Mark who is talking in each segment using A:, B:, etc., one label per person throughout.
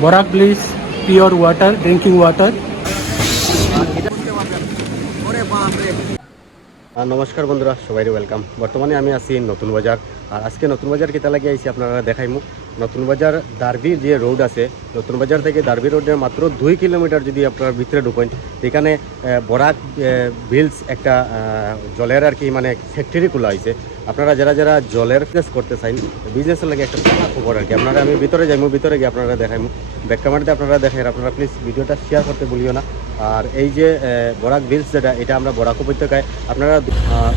A: Barak bliss pure water drinking water
B: আর নমস্কার বন্ধুরা সবাই ওয়েলকাম বর্তমানে আমি আছি নতুন বাজার। আর আজকে নতুন বাজার কেতা লাগিয়ে আইছি আপনারা দেখাইমু। নতুন বাজার দারবির যে রোড আছে, নতুন বাজার থেকে দার্বি রোডের মাত্র দুই কিলোমিটার যদি আপনার ভিতরে ঢুকেন, এখানে বরাক বিলস একটা জলের আর কি মানে ফ্যাক্টরি খোলা হয়েছে আপনারা যারা যারা জলের বিজনেস করতে চান বিজনেসের লাগে একটা ভালো খবর আর কি। আপনারা আমি ভিতরে যাইমু, ভিতরে গিয়ে আপনারা দেখাইমু। ব্যাককামারিতে আপনারা দেখেন আপনারা প্লিজ ভিডিওটা শেয়ার করতে বলিও না। আর এই যে বরাক বিলস যেটা, এটা আমরা বরাক উপত্যকায়, আপনারা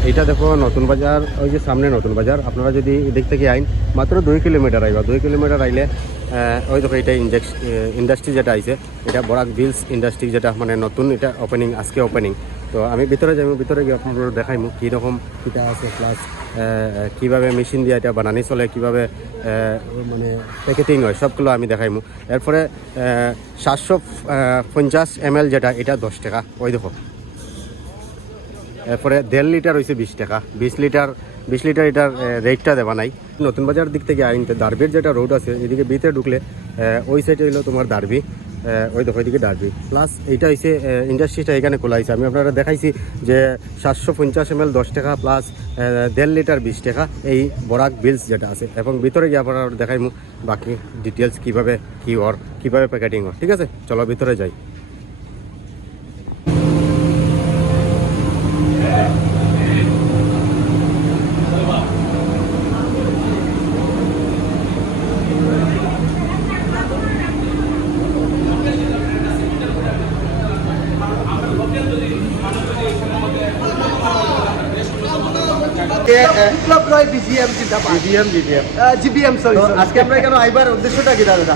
B: এটা দেখো নতুন বাজার, ওই যে সামনে নতুন বাজার, আপনারা যদি এদিক থেকে আইন, মাত্র দুই কিলোমিটার আইবা, দুই কিলোমিটার আইলে ওই দেখো এটা ইন্ডাস্ট্রি যেটা আইছে, এটা বরাক বিলস ইন্ডাস্ট্রি যেটা মানে নতুন, এটা ওপেনিং আজকে ওপেনিং তো আমি ভিতরে যাই ভিতরে গিয়ে আপনাদের দেখাইমু কীরকম এটা আছে প্লাস কীভাবে মেশিন দিয়ে এটা বানানি চলে, কীভাবে মানে প্যাকেটিং হয়, সবগুলো আমি দেখাইমু। এরপরে সাতশো পঞ্চাশ এম এল যেটা, এটা দশ টাকা। ওই দেখো। এরপরে দেড় লিটার হয়েছে বিশ টাকা। বিশ লিটার বিশ লিটার এটার রেটটা দেওয়া নাই। নতুন বাজার দিক থেকে আইনতে দারবির যেটা রোড আছে, এদিকে বিতে ঢুকলে ওই সাইডে হলো তোমার দারবি। ওই দেখো ওইদিকে দারবি প্লাস এইটা হচ্ছে ইন্ডাস্ট্রিটা এখানে খোলা হয়েছে আমি আপনারা দেখাইছি যে সাতশো পঞ্চাশ এম দশ টাকা প্লাস দেড় লিটার বিশ টাকা এই বরাক বিলস যেটা আছে। এবং ভিতরে গিয়ে আপনারা দেখাইমু বাকি ডিটেলস কীভাবে কী ওর কীভাবে প্যাকেটিং ওর ঠিক আছে? চলো ভিতরে যাই।
C: বিপ্লব রয় বিজিএম জিন্দাবাদ।
B: জিবিএম জিবিএম
C: জিবিএম সরি
B: আজকে আমরা এখানে আইবার উদ্দেশ্যটা কি দাদা?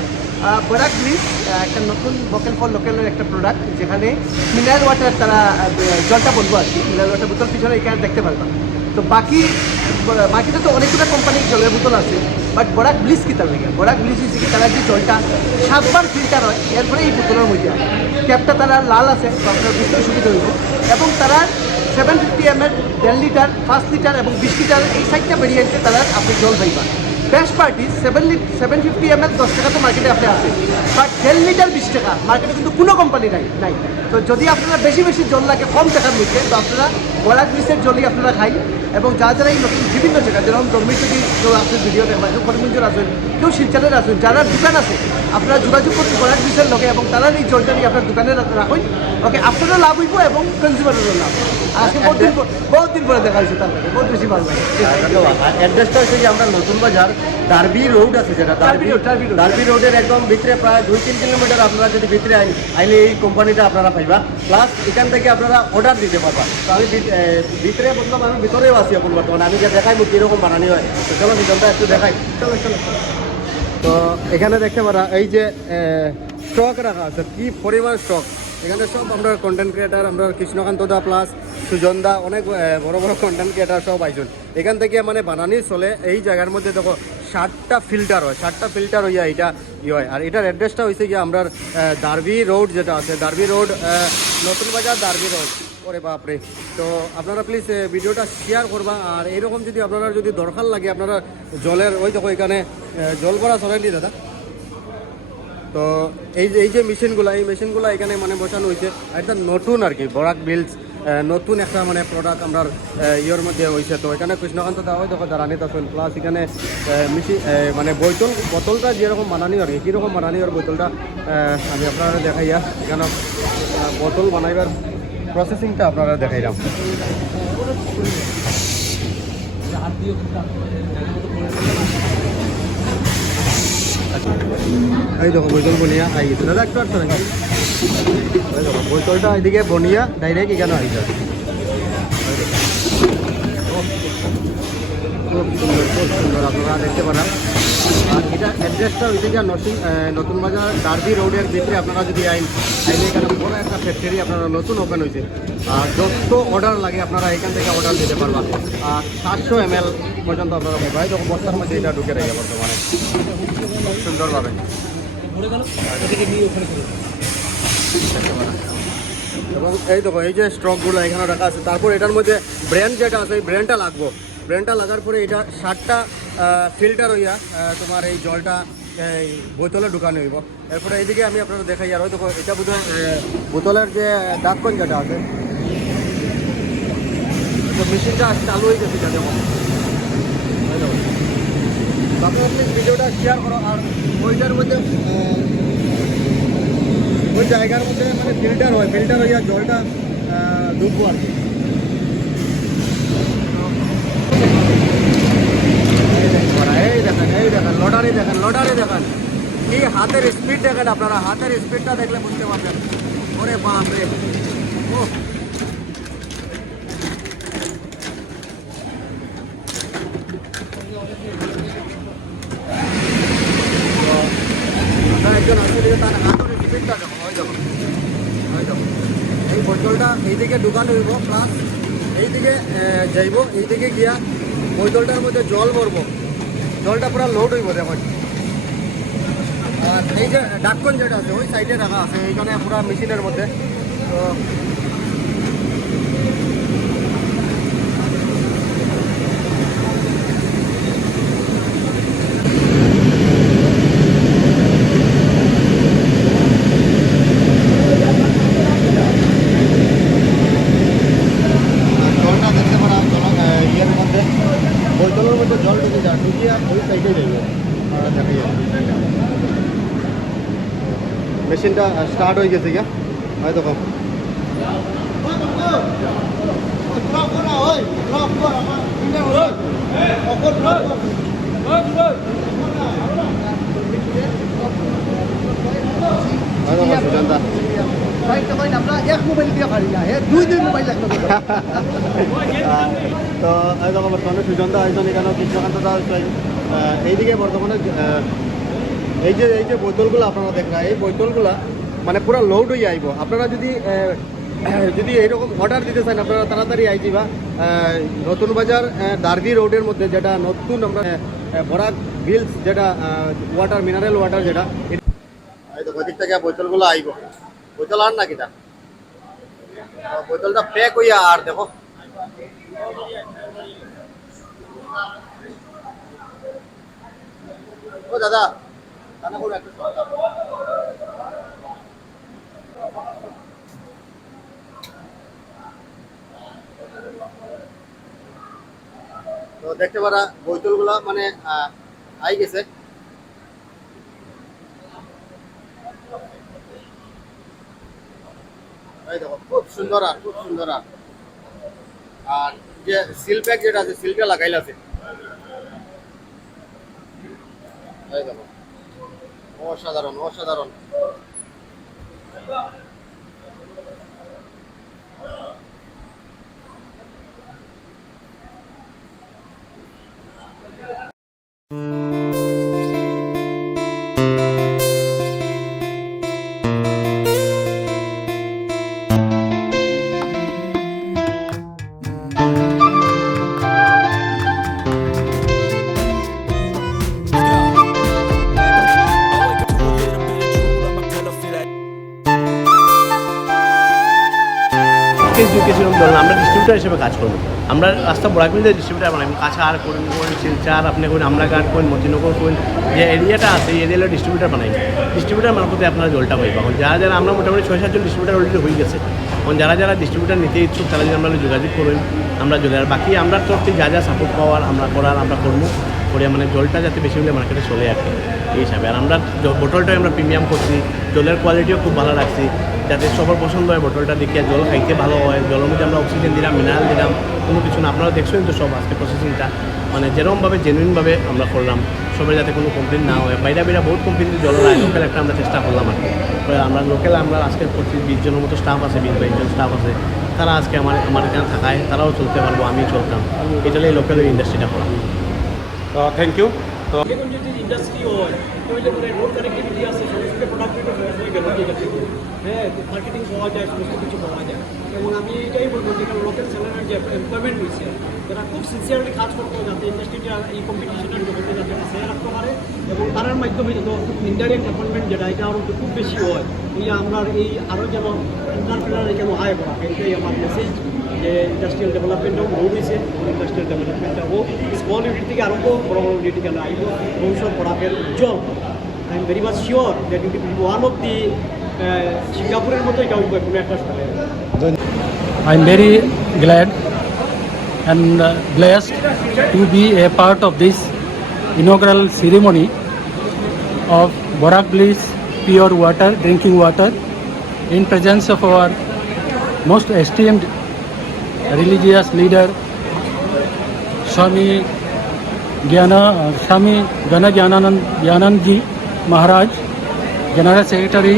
C: বরাক ব্রিজ একটা নতুন ভোকেল ফর লোকালের একটা প্রোডাক্ট যেখানে মিনারেল ওয়াটার তারা জলটা বলব আর কি মিনারেল ওয়াটার বোতল পিছনে এখানে দেখতে পারবেন তো বাকি বাকিতে তো অনেকগুলো কোম্পানির জলের বোতল আছে বাট বরাক ব্লিজ কি তার লাগে? বরাক ব্লিজ হচ্ছে কি তারা যে জলটা সাতবার ফিল্টার হয় এরপরে এই বোতলের মধ্যে। ক্যাপটা তারা লাল আছে আপনার বুঝতে সুবিধা হইব। এবং তারা সেভেন ফিফটি এম এল দেড় লিটার পাঁচ লিটার এবং বিশ লিটার এই সাইডটা ভেরিয়েন্টে তারা আপনি জল পাইবেন। Best party seven seven fifty M L দশ টাকা তো মার্কেটে আপনি আছে বাট দেড় লিটার বিশ টাকা মার্কেটে কিন্তু কোনো কোম্পানি নাই নাই। তো যদি আপনারা বেশি বেশি জল লাগে, কম টাকার মধ্যে, তো আপনারা বরাক ব্রিজের জলই আপনারা খাই। এবং যা যারা এই নতুন বিভিন্ন জায়গায়, যেরকম দর্মিত যদি কেউ ভিডিও দেখবেন কেউ করিমগঞ্জের আছেন কেউ শিলচরের আছেন যারা দোকান আছে, আপনারা যোগাযোগ করতে বরাক ব্রিজের লগে এবং তারা এই জলটা নিয়ে আপনার দোকানে রাখুন। ওকে আপনারও লাভ হইব এবং কনজিউমারেরও লাভ। আজকে বহুত দিন পরে দেখা হয়েছে তার মানে বহুত বেশি ভালো লাগে
B: অ্যাড্রেসটা হচ্ছে যে আমরা নতুন বাজার দারবি রোড আছে যেটা
C: ডার্বি ডার্বি
B: রোডের একদম ভিতরে প্রায় দুই তিন কিলোমিটার আপনারা যদি ভিতরে আইলে এই কোম্পানিটা আপনারা পাইবা। প্লাস এখান থেকে আপনারা অর্ডার দিতে পারবা। তো আমি ভিতরে বললাম আমি ভিতরেও আছি এখন বর্তমানে। আমি যে দেখাইবো কীরকম বানানি হয়। তো চলো ভিতরটা একটু দেখাই।
C: চলো চলো।
B: তো এখানে দেখতে পারা এই যে স্টক রাখা আছে। কি পরিমাণ স্টক এখানে সব আমরা কন্টেন্ট ক্রিয়েটার আমরা কৃষ্ণকান্ত দা প্লাস সুজন দা, অনেক বড় বড় কন্টেন্ট ক্রিয়েটার সব আইসুন। এখান থেকে মানে বানানি চলে, এই জায়গার মধ্যে দেখো, ষাটটা ফিল্টার হয়, ষাটটা ফিল্টার হইয়া এটা ই হয়। আর এটার অ্যাড্রেসটা হয়েছে গিয়ে আমরা দারবি রোড যেটা আছে, দারবি রোড নতুন বাজার দারবি রোড ওরে বাপরে। তো আপনারা প্লিজ ভিডিওটা শেয়ার করবা। আর এইরকম যদি আপনারা যদি দরকার লাগে, আপনারা জলের, ওই দেখো এখানে জল ভরা চলেনি দাদা। তো এই যে এই যে মেশিনগুলো, এই মেশিনগুলো এখানে মানে বসানো হয়েছে এটা নতুন আর কি, বরাক বিলস নতুন একটা মানে প্রোডাক্ট আমরা ইয়ের মধ্যে হয়েছে। তো এখানে কৃষ্ণকান্ত দা হয়, দেখো দাঁড়ানিত আছেন প্লাস এখানে মেশিন মানে বোতল বোতলটা যেরকম বানানি আর কি, কীরকম বানানি আর বোতলটা আমি আপনারা দেখাইয়া এখানে বোতল বানাইবার প্রসেসিংটা আপনারা দেখাইলাম। এই দেখো বোতল বনিয়া আই গেছে দাদা, একটু আসতে নাকি বোতলটা এদিকে বনিয়া ডাইরেক্ট এখানে আই যায় খুব সুন্দর খুব সুন্দর আপনারা দেখতে পারেন। আর এটা অ্যাড্রেসটা হয়েছে গিয়ে নতুন নতুন বাজার ডার্বি রোডের ভিতরে আপনারা যদি আইন আইলে এখানে বড় একটা ফ্যাক্টরি আপনারা নতুন ওপেন হয়েছে। আর যত অর্ডার লাগে আপনারা এখান থেকে অর্ডার দিতে পারবেন আর সাতশো এম এল পর্যন্ত আপনারা এই দেখো বস্তার মধ্যে এটা ঢুকে রাখে বর্তমানে। সুন্দরভাবে। এবং এই দেখো, এই যে স্টকগুলো এখানে রাখা আছে, তারপর এটার মধ্যে ব্র্যান্ড যেটা আছে, এই ব্র্যান্ডটা লাগবো। ব্র্যান্ডটা লাগার পরে এটা ষাটটা ফিল্টার হইয়া তোমার এই জলটা, এই বোতলে ঢুকানো হইব। এরপরে এইদিকে আমি আপনারা দেখাই, আর হয়তো এটা বোধ বোতলের যে ডাককন যেটা আছে, তো মেশিনটা চালু হয়ে গেছে যাতে আপনারা প্লিজ ভিডিওটা শেয়ার করো, আর ওইটার মধ্যে ওই জায়গার মধ্যে মানে ফিল্টার হয় ফিল্টার হইয়া জলটা ঢুকবো আর কি। এই দেখুন, এই দেখেন এই দেখেন লডারি দেখেন। লডারি দেখেন কি হাতের স্পিড দেখেন আপনারা হাতের স্পিডটা দেখলে বুঝতে পারবেন। ওরে বাপ রে ও আমরা একজন আছে যে তার হাতের স্পিডটা দেখো ওই দেখো ওই দেখো। এই বোতলটা এইদিকে ঢুকানো হইব প্লাস এইদিকে আহ, যাইব এইদিকে গিয়া বোতলটার মধ্যে জল ভরবো। জলটা পুরো লোড হইব দেখুন আর এই যে ডাক্কন যেটা আছে, ওই সাইডে রাখা আছে, এইখানে পুরো মেশিনের মধ্যে। তো জলটা দেখতে পারা জল ইয়ের মধ্যে বোতলের মধ্যে জল ঢুকে যায় ঢুকিয়ে ওই সাইডে যাইবে দেখা যাবে মেশিনটা স্টার্ট হয়ে গেছে গিয়া হয়তো কম সুজান্তা
C: ভাই তো ভাই আমরা এক মোবাইল দিয়ে পারি না হ্যাঁ দুই দুই মোবাইল
B: তো, এই বর্তমানে সুজন্ত আয়োজন এখানে কৃষ্ণকান্ত দাস এইদিকে বর্তমানে এই যে এই যে বোতলগুলো আপনারা দেখেন, এই বোতলগুলা মানে পুরো লোড হয়ে আইব। আপনারা যদি যদি এইরকম অর্ডার দিতে চান, আপনারা তাড়াতাড়ি আই দিবা। নতুন বাজার ডার্বি রোডের মধ্যে যেটা নতুন আমরা বরাক হিলস যেটা ওয়াটার মিনারেল ওয়াটার যেটা, এই তো ওদিক থেকে বোতলগুলো আইব। বোতল আর না কিটা বোতলটা প্যাক হইয়া আর দেখো। ও দাদা তো দেখতে পারা বোতলগুলো মানে আই গেছে। এই দেখো, খুব সুন্দর আর, খুব সুন্দর আর। আর যে সিল যেটা আছে সিলটা লাগাইল অসাধারণ অসাধারণ।
D: দু কেসি ধরুন আমরা ডিস্ট্রিবিউটার হিসেবে কাজ করব। আমরা রাস্তা বড়াগুলিতে ডিস্ট্রিবিউটার বানাই কাছাড় করুন করুন শিলচার, আপনি করুন আমরাঘাট করুন, মতিনগর করুন, যে এরিয়াটা আছে, এই এরিয়াটা ডিস্ট্রিবিউটার বানাই। ডিস্ট্রিবিউটার মারফতে আপনারা জলটা পাইবা এখন যারা যারা আমরা মোটামুটি ছয় সাতজন ডিস্ট্রিবিউটার অলরেডি হয়ে গেছে। এখন যারা যারা ডিস্ট্রিবিউটার নিতে ইচ্ছুক, তারা যদি আমরা যোগাযোগ করুন, আমরা যোগাযোগ আর বাকি আমরা তরফ যা যা সাপোর্ট পাওয়ার, আমরা করার, আমরা করব। করে মানে জলটা যাতে বেশি হলে মার্কেটে চলে আসে। এই হিসাবে। আর আমরা বোতলটাই আমরা প্রিমিয়াম করছি। জলের কোয়ালিটিও খুব ভালো রাখছি। যাতে সবার পছন্দ হয় বোতলটা দেখে জল খাইতে ভালো হয় জলের মধ্যে আমরা অক্সিজেন দিলাম মিনারেল দিলাম কোনো কিছু না। আপনারা দেখছেন তো সব আজকে প্রসেসিংটা মানে যেরকমভাবে জেনুইনভাবে আমরা করলাম সবাই যাতে কোনো কমপ্লেন না হয়। বাইরে বাইরে বহুত কমপ্লেন জল হয় লোকাল একটা আমরা চেষ্টা করলাম আর কি। আমরা লোকাল আমরা আজকে পঁচিশ বিশ জনের মতো স্টাফ আছে বিশ বাইশ জন স্টাফ আছে। তারা আজকে আমার আমার এখানে থাকায় তারাও চলতে পারব আমি চলতাম। এটা লোকাল ইন্ডাস্ট্রিটা করা।
A: থ্যাংক ইউ তো
E: ইন্ডাস্ট্রি তাহলে পরে রোড কানেক্টিভিটি আছে সমস্ত প্রোডাক্টিভিটি হয়ে মার্কেটিং পাওয়া যায়, সমস্ত কিছু পাওয়া যায়। এবং আমি এটাই বলব যে লোকাল চ্যানেলের যে এমপ্লয়মেন্ট হয়েছে তারা খুব সিনসিয়ারলি কাজ করতে যাতে ইন্ডাস্ট্রিটা এই কম্পিটিশনের জগতে যাতে সেরা রাখতে পারে এবং তার মাধ্যমে যত ইন্ডাইরেক্ট অ্যাপয়েন্টমেন্ট যেটা, এটা আরও খুব বেশি হয়। এই আমরা এই আরও যেন এন্টারপ্রেনার এখানে হায় করা এটাই আমার মেসেজ যে ইন্ডাস্ট্রিয়াল ডেভেলপমেন্টও বহু হয়েছে ইন্ডাস্ট্রিয়াল ডেভেলপমেন্টটা হোক স্মল ইউনিট থেকে আরম্ভ বড় বড় ইউনিট গেলে আইব ভবিষ্যৎ পড়াকের উজ্জ্বল I am very much sure that you be one of the সিঙ্গাপুরের মতো এটা হইব কোনো একটা স্থলে
F: I'm very glad and uh, blessed to be a part of this inaugural ceremony of Borak Bliss pure water, drinking water, in presence of our most esteemed religious leader Swami Gyan Swami Ghan Gyanananda Gyananda ji Maharaj general secretary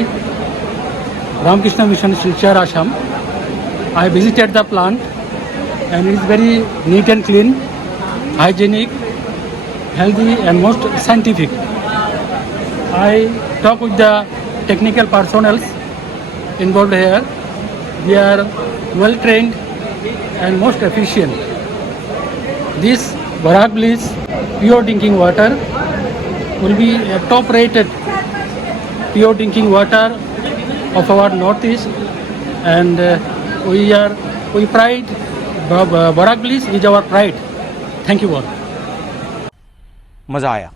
F: Ramakrishna Mission शिक्षार ashram I visited the plant and it is very neat and clean hygienic healthy and most scientific I talk with the technical personnels involve here they are well trained and most efficient. This Barak Bliss pure drinking water will be a top rated pure drinking water of our northeast and uh, we are we pride Ba- Ba- Barak Bliss is our pride. Thank you all.
G: मज़ा आया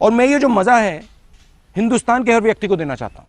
G: और मैं ये जो मज़ा है हिंदुस्तान के हर व्यक्ति को देना चाहता हूँ